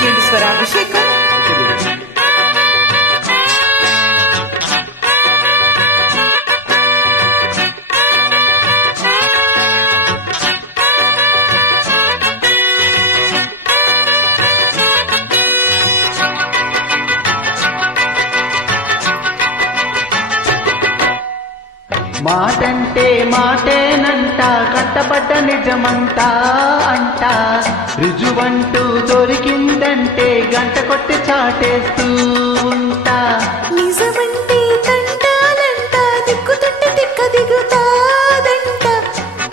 ఇంకేంటి స్వర అభిషేకం? మాటంటే మాటేనంట, కట్టబడ్డ నిజమంతా అంట, రుజువంటూ దొరికిందంటే గంట కొట్టి చాటేస్తూ ఉంటా. నిజమంటే తంటాలంట, దిక్కుతుంటే తిక్క దిగుతాదంట,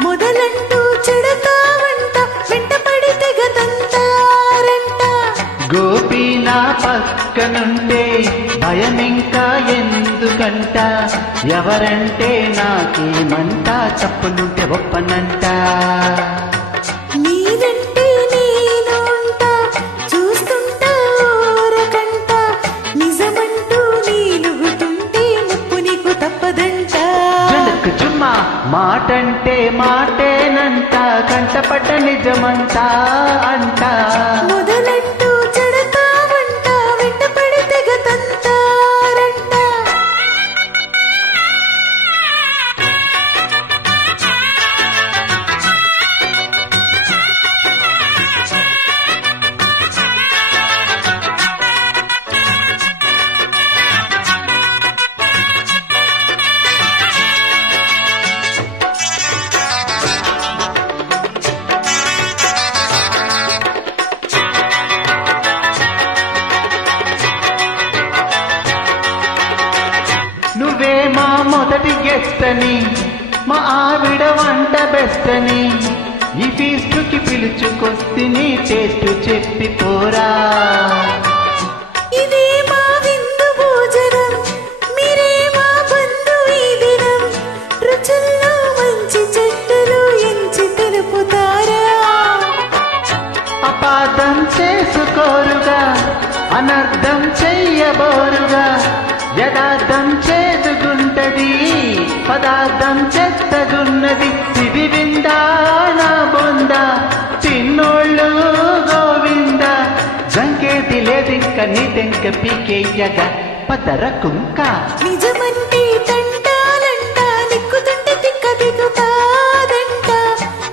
మొదలంటూ చెడతావంట, వెంటపడి తెగతంటారంట. గోపి నా పక్కనుంటే భయమింకా ఎందుకంట, ఎవరంటే నాకేమంట, తప్పులుంటే ఒప్పనంట. నీదంటే నేను ఉంటా, చూస్తుంటా ఓరకంట, నిజమంటూ నీలుగుతుంటే ముప్పు నీకు తప్పదంట. జనకు చుమ్మా మాటంటే మాటేనంట, కంటపడ్డ నిజమంతా అంట, మొదలంటూ చెడతావంట, వెంటపడి తెగతంటారంట. నువ్వే మా మొదటి గెస్తని, మా ఆవిడ వంట బెస్తని, ఈ ఫీస్టుకి పిలుచుకొస్తిని, టేస్ట్ చెప్పి పోరా. ఇదే మా విందు భోజనం, మీరే మా బంధు ఈ దినం, రుచుల్లో మంచి చెట్టులు ఎంచి తెలుపుతారా. అపార్థం చేసుకోరుగా, అనర్థం చెయ్యబోరుగా, యథార్థం చేదుగుంటది, పదార్థం చెత్తగున్నది. ఇది విందా నా బొంద, తిన్నోళ్ళు గోవింద, జంకేది లేదింక నీదెంక పీకేయగా పదర కుంక. నిజమంటే తంటాలంట, దిక్కుతుంటే తిక్క దిగుతాదంట,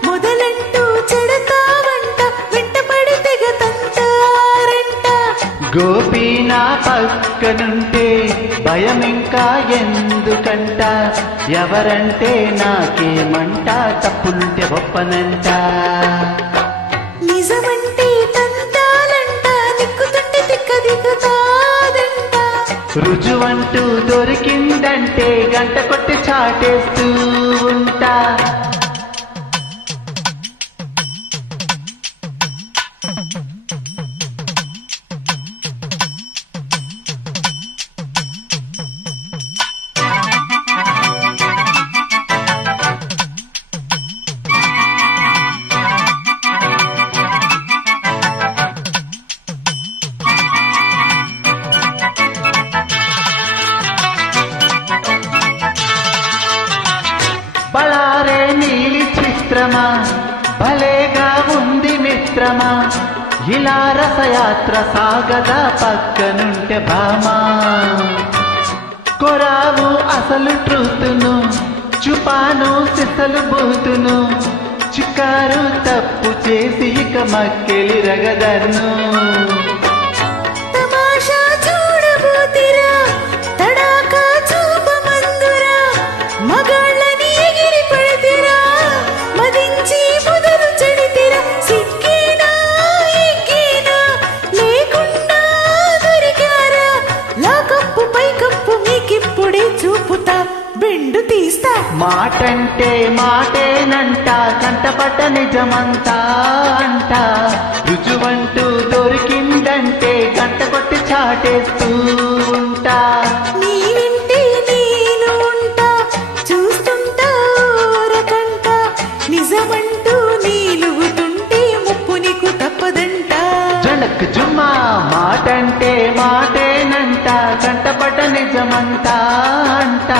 మొదలంటూ చెడతావంట, వెంటపడి తెగతంటారంట. గోపి నా పక్కనుంటే భయమింకా ఎందుకంట, ఎవరంటే నాకేమంట, తప్పులుంటే ఒప్పనంట. నిజమంటే తంటాలంట, దిక్కుతుంటే తిక్క దిగుతాదంట, రుజువంటూ దొరికిందంటే గంట కొట్టి చాటేస్తూ ఉంటా. బళారే నీలి చిత్రమా, భలేగా ఉంది మిత్రమా, ఇలా రసయాత్ర సాగదా పక్కనుంటే భామా. కొరావు అసలు ట్రూతును, చుపాను సిసలు బూతును, చిక్కారు తప్పు చేసి ఇక మక్కెలి రగదన్ను. తమాషా చూడబోతిరా, తడాకా చూపమందురా, మగాళ్ళని ఎగిరి పడితిరా, మదించి మొదలు చెడితిరా, సిక్కేనా ఎక్కేనా లేకుండా దొరికారా, లాకప్పు పైకప్పు మీకిప్పుడే చూపుతా, బెండు తీస్తా. మాటంటే మాటేనంట, కంటపడ్డ నిజమంతా అంట, రుజువంటూ దొరికిందంటే గంట కొట్టి చాటేస్తూ ఉంటా. నీ వింటే నేను ఉంటా, చూస్తుంటా ఓరకంట, నిజమంటూ నీలుగుతుంటే ముప్పు నీకు తప్పదంట. జనక్ జుమ్మా మాటంటే మాటేనంట, కంటపడ్డ నిజమంతా అంట.